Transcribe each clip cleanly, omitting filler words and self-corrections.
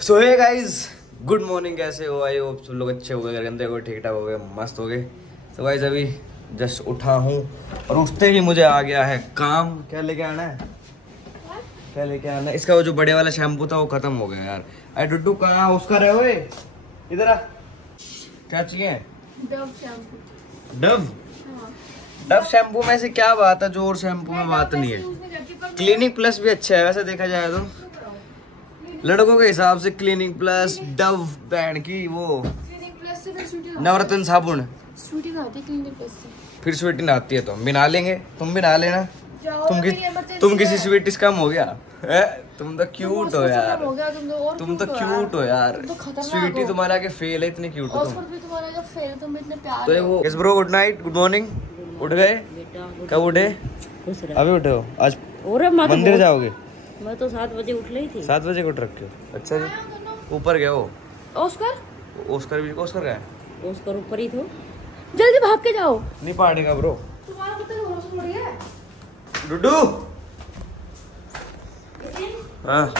सो hey guys, good morning. कैसे हो? I hope सब लोग अच्छे हो गए, गंदे हो गए, ठीक ठाक हो गए, मस्त हो गए। तो गाइस अभी जस्ट उठा हूँ और उठते ही मुझे आ गया है काम। क्या लेके आना है? क्या लेके आना है? इसका वो जो बड़े वाला शैम्पू था वो खत्म हो गया यार। अरे डुड्डू कहाँ उसका रहे हुए? इधर आ। क्या चाहिए? Dove shampoo. Dove? Dove shampoo में से क्या बात है जो और शैम्पू में बात नहीं है। क्लिनिक प्लस भी अच्छा है वैसे देखा जाए तो। लड़कों के हिसाब से क्लिनिक प्लस, डव ब्रांड की वो नवरत्न साबुन फिर स्वीटी नहाती है। तुम भी नहा लेंगे, तुम भी नहा लेना। तुम किसी स्वीटिस कम हो गया है? तुम तो क्यूट हो यार, तुम तो क्यूट हो यार। स्वीटी तुम्हारे आगे फेल है, इतनी क्यूट हो तुम। तो वो yes bro, good night, good morning. उठ गए? कब उठे? अभी उठे हो? आज मंदिर जाओगे? मैं तो 7 बजे उठ रही थी। 7 बजे को उठ रखे हो? अच्छा जी। ऊपर गया वो ओस्कर भी। ओस्कर का है? ओस्कर ऊपर ही तो। जल्दी भाग के जाओ। नहीं पाड़ेगा ब्रो। तुम्हारा पता होश थोड़ी है। डुड्डू हाँ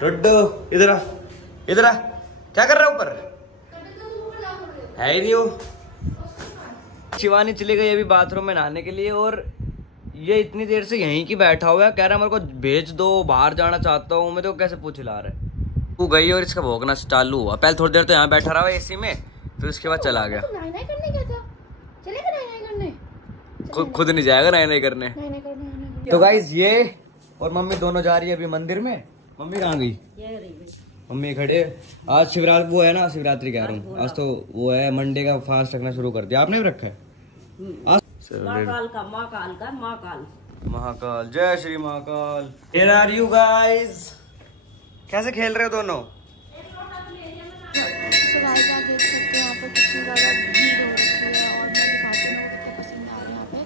डुड्डू इधर आ, इधर आ। क्या कर रहा है ऊपर? है ही नहीं वो। शिवानी चली गई अभी बाथरूम में नहाने के लिए और ये इतनी देर से यहीं की बैठा हुआ है। कह रहा है मेरे को भेज दो, बाहर जाना चाहता हूँ मैं। तो कैसे पूछ ला रहा है? वो गई और इसका भौंकना चालू हुआ। पहले थोड़ी देर तो यहाँ बैठा रहा एसी में, फिर उसके बाद चला गया। खुद नहीं जाएगा नाई करने। तो गाइस ये और मम्मी दोनों जा रही है अभी मंदिर में। मम्मी कहाँ गई? मम्मी खड़े। आज शिवरात्रि वो है ना, शिवरात्रि कह रहा हूँ। आज तो वो है, मंडे का फास्ट रखना शुरू कर दिया। आपने भी रखा है? आज महाकाल, जय Shri Mahakal. Here are you guys? कैसे खेल रहे हो दोनों? तो गाइस आप देख सकते हैं यहाँ पे कितनी ज़्यादा भीड़ हो रखी है और मैं दिखाती हूँ कितने पसीना आ रहे हैं यहाँ पे।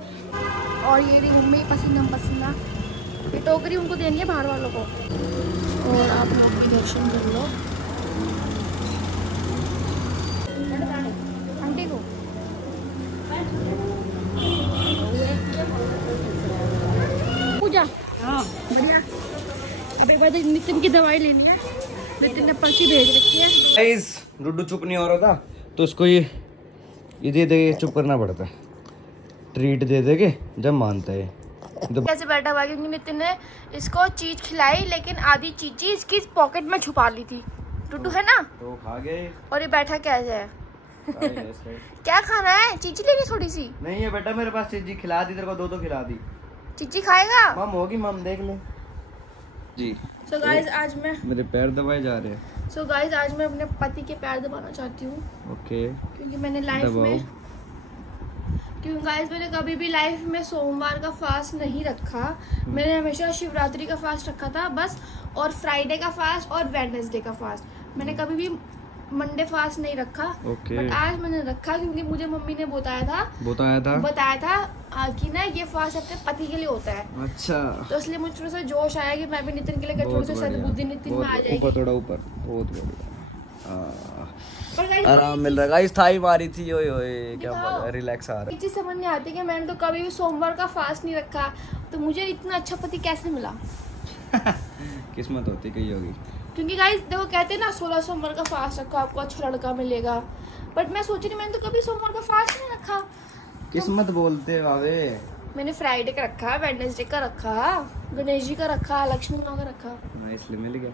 और ये भी मम्मी पसीना पसीना, ये टोकरी उनको देनी है बाहर वालों को। और आप मम्मी दर्शन कर लो आंटी को। पूजा हाँ बढ़िया। अब एक बार नितिन की दवाई लेनी है। नितिन ने पर्ची भेज रखी है। गाइस डुड्डू चुप नहीं हो रहा था तो उसको ये दे दे, चुप करना पड़ता है। ट्रीट दे देगे जब मानता है। तो कैसे बैठा हुआ क्योंकि नितिन ने इसको चीज खिलाई लेकिन आधी चीज इसकी पॉकेट में छुपा ली थी। डुड्डू है ना, तो खा गए। और ये बैठा कैसे है? क्या खाना है? चीची लेनी थोड़ी सी? नहीं है बेटा, मेरे पास चीजी खिला दी तेरे को, दो खिला दी। चीची खाएगा? मम होगी, मम देख ले जी। सो गाइस आज मैं मेरे पैर दबाए जा रहे हैं। सो गाइस आज मैं अपने पति के पैर दबाना चाहती हूँ। ओके। क्योंकि मैंने लाइफ में मैंने कभी भी लाइफ में सोमवार का फास्ट नहीं रखा। मैंने हमेशा शिवरात्रि का फास्ट रखा था बस, और फ्राइडे का फास्ट और वेडनेसडे का फास्ट। मैंने कभी भी मंडे फास्ट नहीं रखा। बट आज मैंने रखा क्योंकि मुझे मम्मी ने बताया था कि ना ये फास्ट अपने पति के लिए होता है। अच्छा। तो इसलिए मुझे थोड़ा सा जोश आया कि मैं भी नितिन के लिए थोड़ी सी सद्बुद्धि नितिन में आ जाएगी। ऊपर थोड़ा ऊपर, बहुत बढ़िया। आराम मिल रहा है गाइस। थाई मारी थी, ओए ओए क्या मजा, रिलैक्स आ रहा है। ये चीज समझ नहीं आती कि मैंने तो कभी भी सोमवार का फास्ट नहीं रखा, तो मुझे इतना अच्छा पति कैसे मिला? किस्मत होती कही होगी। क्योंकि गाइस देखो कहते हैं ना 16 सोमवार का फास्ट रखो आपको अच्छा लड़का मिलेगा। बट मैं सोच रही मैंने तो कभी सोमवार का फास्ट नहीं रखा। किस्मत बोलते बाबे। मैंने फ्राइडे का रखा, वेडनेसडे का रखा, गणेश जी का रखा, लक्ष्मी माँ का रखा। इसलिए मिल गया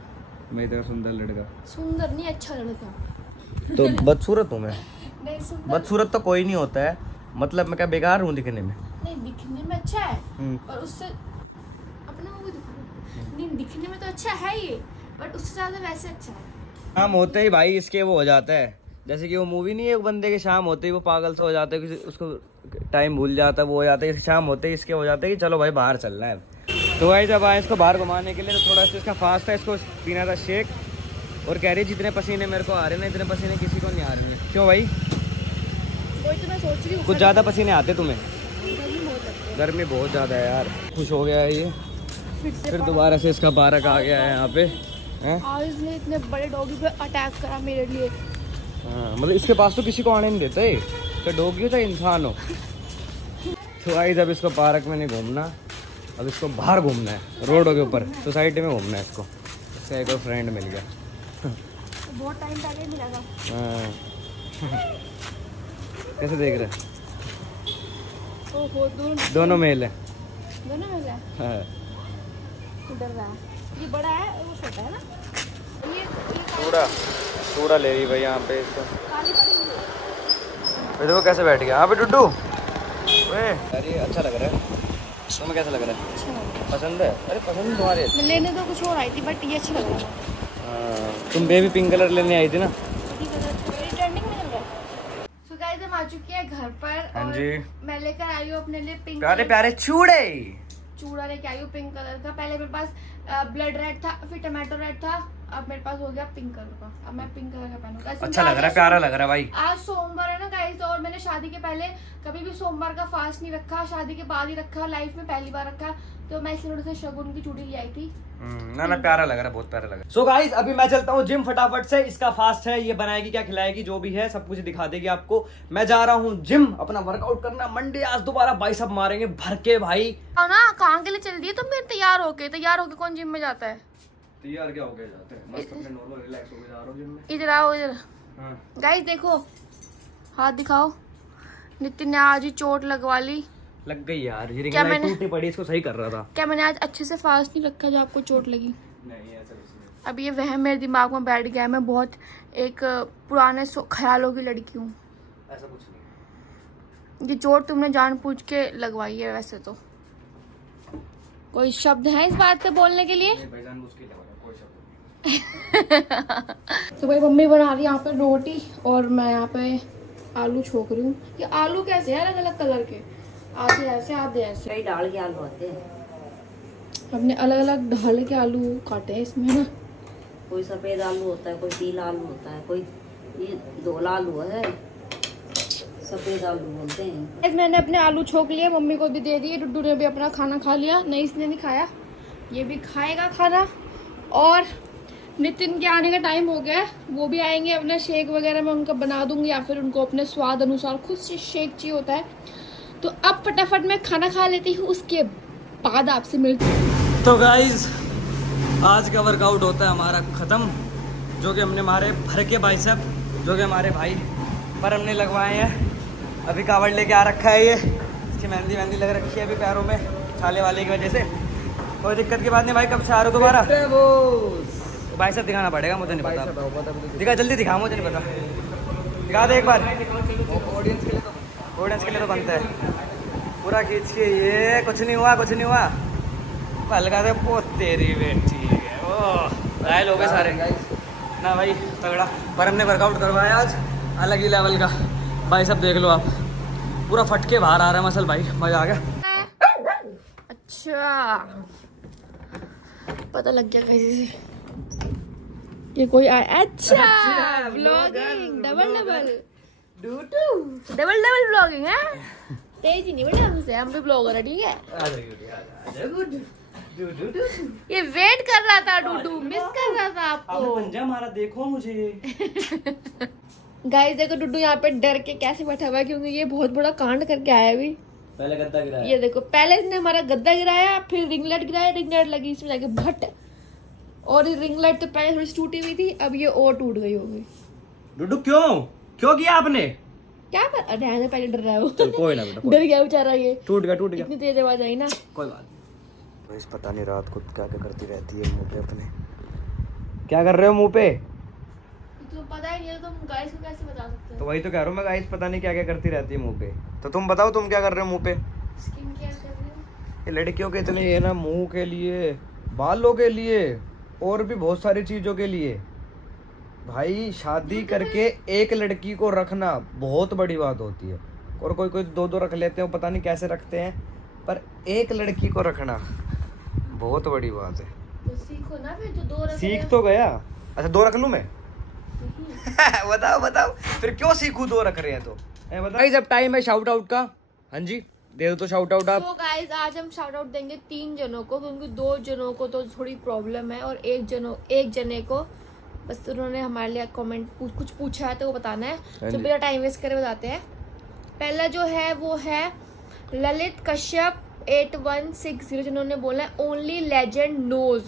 मैं इतना सुंदर लड़का। सुंदर नहीं, अच्छा लड़का। तो बदसूरत हूँ मैं? नहीं सुंदर। बदसूरत तो कोई नहीं होता है, मतलब मैं क्या बेकार हूँ दिखने में? नहीं दिखने में अच्छा है और उससे अपने मुंह दिखो। नहीं दिखने में तो अच्छा है ये, बट उससे ज्यादा वैसे अच्छा है। शाम होते ही भाई इसके वो हो जाता है, जैसे कि वो मूवी नहीं है, एक बंदे के शाम होते ही वो पागल से हो जाता है, उसको टाइम भूल जाता है, वो हो जाता है। शाम होते ही इसके हो जाता है कि चलो भाई बाहर चलना है। तो भाई जब आए इसको बाहर घुमाने के लिए तो थोड़ा सा इसका फास्ट है, इसको पीना था शेक। और कह रही जितने पसीने मेरे को आ रहे हैं इतने पसीने किसी को नहीं आ रहे हैं। क्यों भाई? वही तो मैं सोच रही हूँ। कुछ ज़्यादा पसीने आते तुम्हें? गर्मी बहुत ज़्यादा है यार। खुश हो गया है ये, फिर दोबारा से इसका बारक आ गया है यहाँ पे। और इसने इतने बड़े डॉगी पे अटैक करा मेरे लिए। हाँ मतलब इसके पास तो किसी को आने नहीं देते, चाहे डॉगी हो चाहे इंसान हो। तो आई जब इसको पार्क में नहीं घूमना, अब इसको बाहर घूमना है, रोडों के ऊपर, सोसाइटी में घूमना है इसको। इसका एक और फ्रेंड मिल गया। बहुत टाइम पहले मिला था। कैसे देख रहे? ओहो, दोनों मेल है। दोनों मेल है। हाँ। डर रहा है। ये बड़ा है, वो छोटा है ना। ये चूड़ा ले रही भाई यहाँ पे इसको। काली पड़ी हुई है। देखो कैसे बैठ गया। हाँ पे डुड्डू, अरे अच्छा लग रहा है। तुम्हें कैसा लग रहा है? अच्छा पसंद है? अरे पसंद तुम्हारे। मैं लेने तो कुछ और आई थी, बट ये अच्छा लग रहा है। तुम बेबी पिंक कलर लेने आई थी ना? ट्रेंडिंग में चल रहा है। सो गाइस, हम आ चुके हैं घर पर। हाँ और जी। मैं लेकर आई हूँ अपने लिए पिंक प्यारे प्यारे चूड़े। चूड़ा लेके आई हूँ पिंक कलर का। पहले मेरे पास ब्लड रेड था, फिर टमाटो रेड था, अब मेरे पास हो गया पिंक कलर का। अब मैं पिंक कलर का पहनूंगा। अच्छा लग रहा है, प्यारा लग रहा है भाई। आज सोमवार है ना गाइस, और मैंने शादी के पहले कभी भी सोमवार का फास्ट नहीं रखा, शादी के बाद ही रखा, लाइफ में पहली बार रखा। तो मैं इसलिए से शगुन की चूड़ी ले आई थी। ना प्यारा लग रहा है, बहुत प्यारा लग रहा है। सो गाइस, अभी मैं चलता हूँ जिम फटाफट से। इसका फास्ट है, ये बनाएगी क्या खिलाएगी जो भी है सब कुछ दिखा देगी आपको। मैं जा रहा हूँ जिम अपना वर्कआउट करना। मंडे आज दोबारा बाइसेप मारेंगे भर के भाई। ना कहाँ के लिए चल रही है तुम? तैयार होके कौन जिम में जाता है? तैयार क्या हो गया जाते हैं, मस्त अपने नॉर्मल रिलैक्स होके जा रहा हूँ जिम में। इधर आओ, इधर। गाइस देखो, हाथ दिखाओ। नितिन ने आज ही चोट लगवा ली। लग गई यार, ये रिंग टूटी पड़ी, इसको सही कर रहा था। क्या मैंने आज अच्छे से फास्ट नहीं रखा जो आपको चोट लगी? नहीं ऐसा कुछ नहीं। अब ये वहम मेरे दिमाग में बैठ गया है। मैं बहुत एक पुराने ख्यालों की लड़की हूँ। ऐसा कुछ नहीं। ये चोट तुमने जानबूझ के लगवाई है। वैसे तो कोई शब्द है इस बात पे बोलने के लिए? नहीं भाई, जानबूझ के लगवाया, कोई शब्द नहीं। तो भाई मम्मी बना रही है यहाँ पे रोटी, और मैं यहाँ पे आलू छोक रही हूँ। ये आलू कैसे है अलग अलग कलर के? आधे ऐसे आधे ऐसे। कई डाल के आलू होते हैं। हमने अलग अलग ढाल के आलू काटे हैं इसमें ना। कोई सफेद आलू होता है, कोई पीला आलू होता है, कोई ये धोला आलू है, सफेद आलू बोलते हैं। मैंने अपने आलू छोक लिए, मम्मी को भी दे दिए। डुड्डू ने भी अपना खाना खा लिया। नहीं, इसने नहीं खाया, ये भी खाएगा खाना। और नितिन के आने का टाइम हो गया है, वो भी आएंगे। अपना शेक वगैरह मैं उनका बना दूंगी, या फिर उनको अपने स्वाद अनुसार खुद से शेक चाहिए होता है। तो अब फटाफट मैं खाना खा लेती हूँ, उसके बाद आपसे मिलती हूँ। तो गाइज, आज का वर्कआउट होता है हमारा खत्म, जो कि हमने मारे भर के बाइसेप, जो कि हमारे भाई पर हमने लगवाए हैं। अभी कावड़ लेके आ रखा है, ये इसकी मेहंदी लग रखी है अभी पैरों में, छाले वाले की वजह से। कोई दिक्कत की बात नहीं भाई, कब से आ रहे हो दोबारा? बाइसेप दिखाना पड़ेगा, मुझे नहीं पता। दिखा, जल्दी दिखा, मुझे नहीं पता। दिखा दे एक बार, ऑडियंस के लिए तो बनता है। पूरा खींच के, ये कुछ नहीं हुआ, कुछ नहीं हुआ। हल्का से बहुत तेरी बेटी है। ओह, घायल हो गए सारे ना भाई, तगड़ा। पर हमने वर्कआउट करवाया आज अलग ही लेवल का। भाई सब देख लो आप, पूरा फट के बाहर आ रहा है मसल भाई, मजा आ गया। अच्छा, पता लग गया कैसे से ये कोई आया। अच्छा, व्लॉगिंग डबल व्लॉगिंग है। तेज ही नहीं बड़ी हमसे, हम भी ब्लॉगर है, ठीक है। ये वेट कर रहा था डूडू, मिस कर रहा था आपको। पंजा मारा, देखो मुझे। गाइस देखो, डूडू यहाँ पे डर के कैसे बैठा हुआ है, क्योंकि ये बहुत बड़ा कांड करके आया अभी। पहले गद्दा गिराया, ये देखो, पहले इसने हमारा गद्दा गिराया, फिर रिंगलाइट गिराया, रिंगलाइट लगी इसमें जाके भट। और ये रिंगलाइट तो पहले थोड़ी सी टूटी हुई थी, अब ये और टूट गई होगी। डुडू क्यों किया आपने? क्या कर? अरे पहले डर रहा है वो। कोई ना बेटा, डर गया बेचारा, ये टूट गया। इतनी तेज आवाज आई ना। कोई बात नहीं। इस पता नहीं रात को क्या करती रहती है मुंह पे अपने। क्या कर रहे हो मुंह पे? तो पता ही नहीं है, तुम गाइस को कैसे बता सकते हो? तो वही तो कह रहा हूँ मैं, गाइस पता नहीं क्या करती रहती है मुंह पे। तो तुम बताओ, तुम क्या कर रहे हो मुंह पे? स्किन केयर कर रही हूं। ये लड़कियों के इतने ये ना, मुंह के लिए, बालों के लिए, और भी बहुत सारी चीजों के लिए। भाई शादी करके एक लड़की को रखना बहुत बड़ी बात होती है। और कोई दो रख लेते हैं, पता नहीं कैसे रखते हैं, पर एक लड़की को रखना बहुत बड़ी बात है। तो सीखो ना फिर, तो दो रख। सीख तो गया। अच्छा, दो रख लूं मैं? बताओ फिर क्यों सीखूं, दो रख रहे हैं तो। बताइए, जब टाइम है शाउट आउट का। हाँ जी, दे दो तो शाउट आउट आप। तो गाइस, आज हम शाउट आउट देंगे 3 जनों को, क्योंकि 2 जनों को तो थोड़ी प्रॉब्लम है, और एक जने को बस उन्होंने हमारे लिए कमेंट कुछ पूछा है तो वो बताना है। तो बिना टाइम वेस्ट करे बताते हैं। पहला जो है वो है ललित कश्यप 8160, जिन्होंने बोला है ओनली लेजेंड नोज।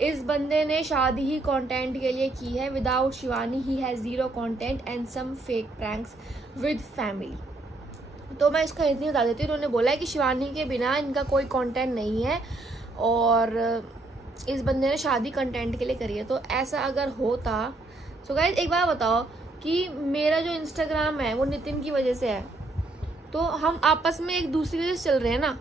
इस बंदे ने शादी ही कंटेंट के लिए की है। Without Shivani he has 0 content and some fake pranks with family. तो मैं इसका इतनी बता देती हूँ, उन्होंने बोला है कि शिवानी के बिना इनका कोई कंटेंट नहीं है और इस बंदे ने शादी कंटेंट के लिए करी है। तो ऐसा अगर होता तो गाइस एक बार बताओ कि मेरा जो इंस्टाग्राम है वो नितिन की वजह से है, तो हम आपस में एक दूसरे की वजह से चल रहे हैं ना।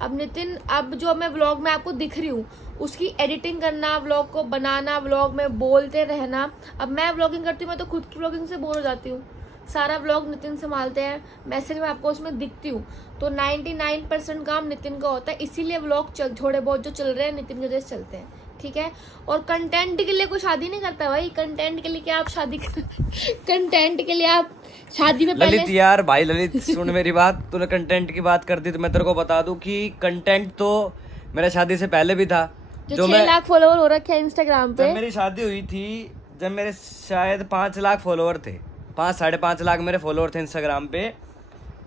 अब नितिन, अब जो मैं व्लॉग में आपको दिख रही हूँ उसकी एडिटिंग करना, व्लॉग को बनाना, व्लॉग में बोलते रहना। अब मैं व्लॉगिंग करती हूँ, मैं तो खुद की व्लॉगिंग से बोर हो जाती हूँ। सारा व्लॉग नितिन संभालते हैं, मैसेज में आपको उसमें दिखती हूँ, तो 99% काम नितिन का होता है। इसीलिए व्लॉग थोड़े बहुत जो चल रहे हैं नितिन की वजह से चलते हैं, ठीक है। और कंटेंट के लिए कोई शादी नहीं करता भाई। कंटेंट के लिए क्या आप शादी कंटेंट के लिए आप शादी में ललित यार भाई ललित सुन मेरी बात, तूने कंटेंट की बात कर दी तो मैं तेरे को बता दूं कि कंटेंट तो मेरा शादी से पहले भी था। जो 6 लाख फॉलोवर हो रखे हैं इंस्टाग्राम पे। जब मेरी शादी हुई थी, जब मेरे शायद 5 लाख फॉलोवर थे, 5-5.5 लाख मेरे फॉलोवर थे इंस्टाग्राम पे,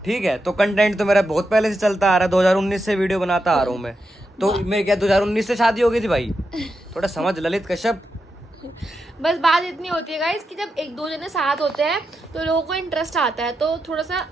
ठीक है। तो कंटेंट तो मेरा बहुत पहले से चलता आ रहा है, 2019 से वीडियो बनाता आ रहा हूँ मैं। तो मैं क्या 2019 से शादी हो गई थी भाई? थोड़ा समझ ललित कश्यप। बस बात इतनी होती है गाइस कि जब 1-2 जने साथ होते हैं तो लोगों को इंटरेस्ट आता है, तो थोड़ा सा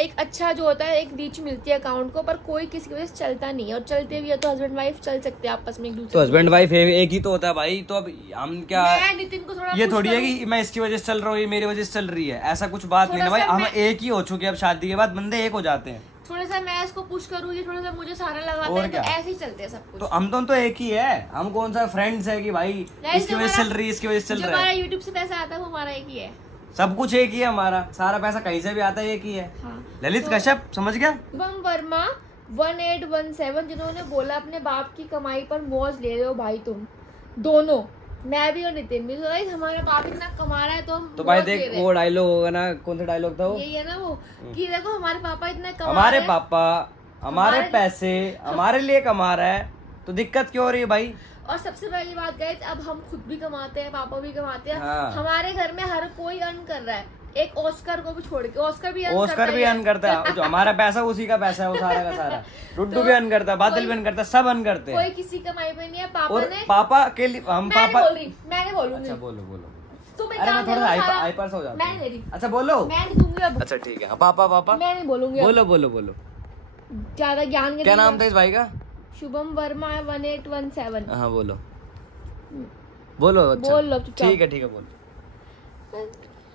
एक अच्छा जो होता है एक रीच मिलती है अकाउंट को। पर कोई किसी की वजह से चलता नहीं है, और चलते भी है तो हस्बैंड वाइफ चल सकते हैं आपस में एक दूसरे। तो हस्बैंड वाइफ एक ही तो होता है भाई। तो अब हम क्या, मैं नितिन को थोड़ा ये थोड़ी है कि मैं इसकी वजह से चल रहा हूँ, ये मेरी वजह से चल रही है, ऐसा कुछ बात नहीं है भाई। हम एक ही हो चुके हैं, अब शादी के बाद बंदे एक हो जाते हैं। थोड़ा सा मैं इसको पुश करूँ, ये थोड़ा सा मुझे सारा लगाता है, तो ऐसे ही चलते हैं सब कुछ। तो हम तो एक ही है, हम कौन सा फ्रेंड्स है कि भाई इसकी वजह से चल रही है, इसकी वजह से चल रहा है। हमारा यूट्यूब से पैसा आता है वो हमारा एक ही है, सब कुछ एक ही है, हमारा सारा पैसा कहीं से भी आता है एक ही है। हाँ। ललित कश्यप समझ गया। शुभम वर्मा 1817 जिन्होंने बोला अपने बाप की कमाई पर मौज ले रहे हो भाई तुम दोनों, मैं भी और नितिन भी। तो हमारा बाप इतना कमा रहा है तो हम तो भाई देख वो डायलॉग होगा ना, कौन सा डायलॉग था वो? यही है ना वो कि देखो हमारे पापा इतना कमा हमारे रहे हैं, पापा हमारे पैसे हमारे लिए कमा रहा है, तो दिक्कत क्यों हो रही है भाई? और सबसे पहली बात गाइस, अब हम खुद भी कमाते हैं, पापा भी कमाते हैं। हाँ। हमारे घर में हर कोई अर्न कर रहा है, एक ऑस्कर को भी छोड़ के। ऑस्कर भी अर्न करता है। जो हमारा पैसा उसी का पैसा है वो सारा का सारा। रुड्डू भी अर्न करता है, बादल भी अर्न करता है, सब अर्न करते हैं। कोई किसी कमाई पे नहीं है। पापा और ने पापा के लिए हम पापा मैंने बोलूंगी। अच्छा बोलो बोलो। तुम्हें अरे क्या मैं थोड़ा देना हाइपर सा हो जाता मैं नहीं दे रही। हूँ। अच्छा बोलो। मैं नहीं दूंगी अब। अच्छा ठीक है, पापा मैं नहीं बोलूंगी। बोलो बोलो बोलो। ज्यादा ज्ञान के क्या नाम था इस भाई का? शुभम वर्मा 1817। हाँ बोलो बोलो। अच्छा बोल लो चुपचाप। ठीक है बोलो।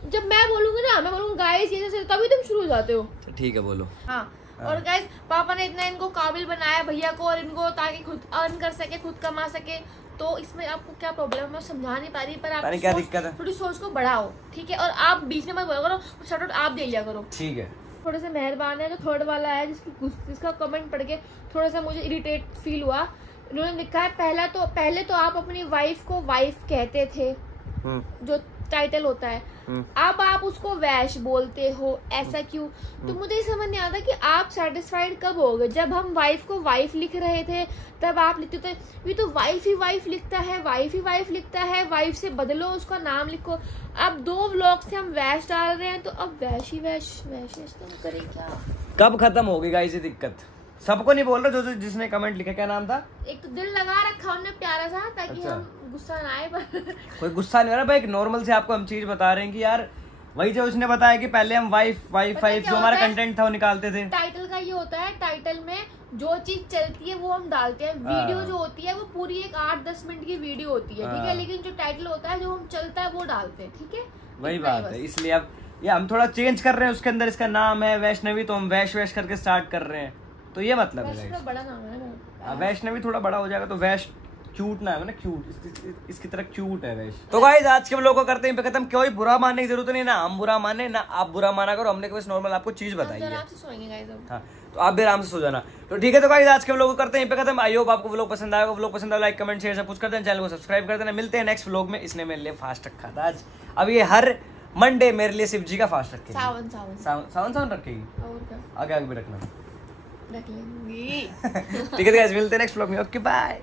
जब मैं बोलूंगी ना, मैं बोलूंगी गाइस ये से, तभी तुम शुरू हो जाते हो। ठीक है बोलो। हाँ। और गाइस पापा ने इतना इनको काबिल बनाया भैया को, और इनको ताकि खुद अर्न कर सके, खुद कमा सके। तो इसमें आपको क्या प्रॉब्लम है मैं समझा नहीं पा रही, पर आप क्या दिक्कत है? थोड़ी सोच को बढ़ाओ, ठीक है। और आप बीच में मत बोला करो, शाउट आउट आप दे लिया करो, ठीक है। थोड़े से मेहरबान है। जो थर्ड वाला है जिसका कमेंट पढ़ के थोड़ा सा मुझे इरिटेट फील हुआ। उन्होंने लिखा है पहले तो आप अपनी वाइफ को वाइफ कहते थे, जो टाइटल होता है, अब आप उसको वैश बोलते हो, ऐसा क्यों? तो मुझे समझ नहीं आता कि आप सेटिस्फाइड कब हो गए। जब हम वाइफ को वाइफ लिख रहे थे तब आप लिखते थे ये तो वाइफ ही वाइफ लिखता है, वाइफ ही वाइफ लिखता है, वाइफ से बदलो, उसका नाम लिखो। अब 2 व्लॉग से हम वैश डाल रहे हैं, तो अब वैश ही वैश तो करें क्या? कब खत्म होगी गाइस ये दिक्कत? सबको नहीं बोल रहा, जो जिसने कमेंट लिखा, क्या नाम था? एक तो दिल लगा रखा उन्होंने प्यारा सा, ताकि अच्छा। हम गुस्सा ना आए। पर कोई गुस्सा नहीं हो रहा भाई, एक नॉर्मल से आपको हम चीज बता रहे हैं कि यार वही जो उसने बताया कि पहले हम वाइफ जो हमारा कंटेंट था वो निकालते थे। टाइटल का ये होता है, टाइटल में जो चीज चलती है वो हम डालते हैं। वीडियो जो होती है वो पूरी एक 8-10 मिनट की वीडियो होती है, ठीक है। लेकिन जो टाइटल होता है जो हम चलता है वो डालते हैं, ठीक है। वही बात है, इसलिए अब ये हम थोड़ा चेंज कर रहे हैं। उसके अंदर इसका नाम है वैष्णवी, तो हम वैश करके स्टार्ट कर रहे हैं, तो ये मतलब है। बड़ा नाम है ना, वैष्णवी थोड़ा बड़ा हो जाएगा तो वैश क्यूट नाम है ना, क्यूट, इसकी तरह क्यूट है वैश। तो गाइस आज के हम लोग को करते हैं पे खत्म। कोई बुरा मानने की जरूरत नहीं, ना हम बुरा माने ना आप बुरा माना करो, हमने बस नॉर्मल आपको चीज बताई है। आराम से सोएंगे गाइस अब। हाँ तो आप भी आराम से सो जाना। तो ठीक है, तो गाइस आज के व्लॉग को करते हैं पे खत्म। आई होप आपको व्लॉग पसंद आएगा। व्लॉग पसंद आया लाइक कमेंट शेयर सब कुछ कर देना, चैनल को सब्सक्राइब कर देना। मिलते हैं नेक्स्ट व्लॉग में। इसने मेरे लिए फास्ट रखा था आज, अब ये हर मंडे मेरे लिए शिव जी का फास्ट रखेगी। सावन रखेगी, और आगे भी रखना रख लेंगे। ठीक है गाइस, मिलते हैं नेक्स्ट व्लॉग में। Okay bye.